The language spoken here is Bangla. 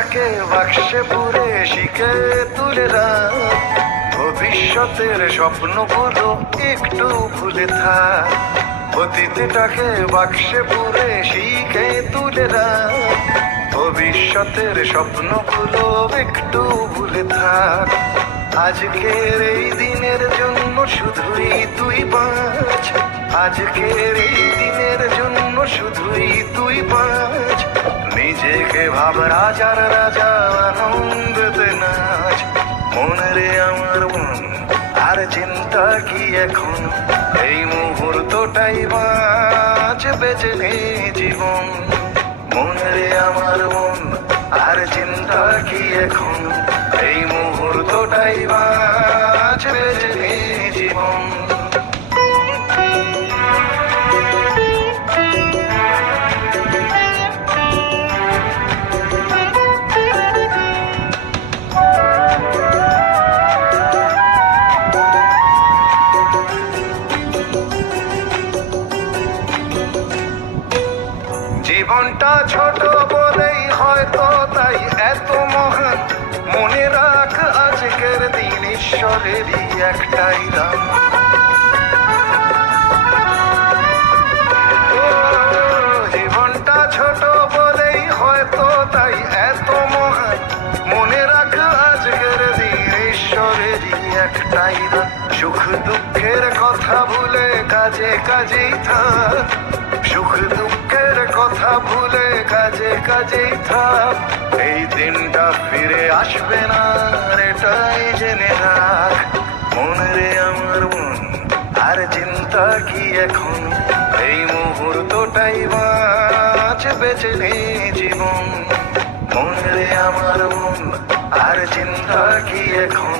দিনটাকে বাক্সে পুরে শিখে তুলে রাখ, ভবিষ্যতের স্বপ্নগুলো একটু ভুলে থাক। অতীতটাকে বাক্সে পুরে শিখে তুলে রাখ, ভবিষ্যতের স্বপ্নগুলো একটু ভুলে থাক। আজকের এই দিনের জন্য শুধুই তুই বাঁচ, আজকের এই দিনের জন্য শুধুই তুই বাঁচ। নিজেকে ভাব রাজার রাজা, আনন্দতে নাচ। মনে রে আমার মন, আর চিন্তা কি এখন, এই মুহূর্তটাই বাঁচ, বেঁচে নে জীবন। মনে রে আমার মন, আর চিন্তা কি এখন, এই মুহূর্তটাই বাঁচ, বেঁচে নে জীবন। জীবনটা ছোট বলেই হয়তো তাই এত মহান, মনে রাখ আজকের দিন ঈশ্বরেরই একটাই দান। জীবনটা ছোট বলেই হয়তো তাই এত মহান, মনে রাখ আজকের দিন ঈশ্বরেরই একটাই দান। সুখ দুঃখের কথা ভুলে কাজে কাজেই থাক, সুখ দুঃখের কথা ভুলে কাজে কাজেই থাক। এই দিনটা ফিরে আসবে না, এটাই জেনে রাখ। মনে রে আমার মন, আর চিন্তা কি এখন, এই মুহূর্তটাই বাঁচ, বেঁচে নে জীবন। মনে রে আমার মন, আর চিন্তা কি এখন,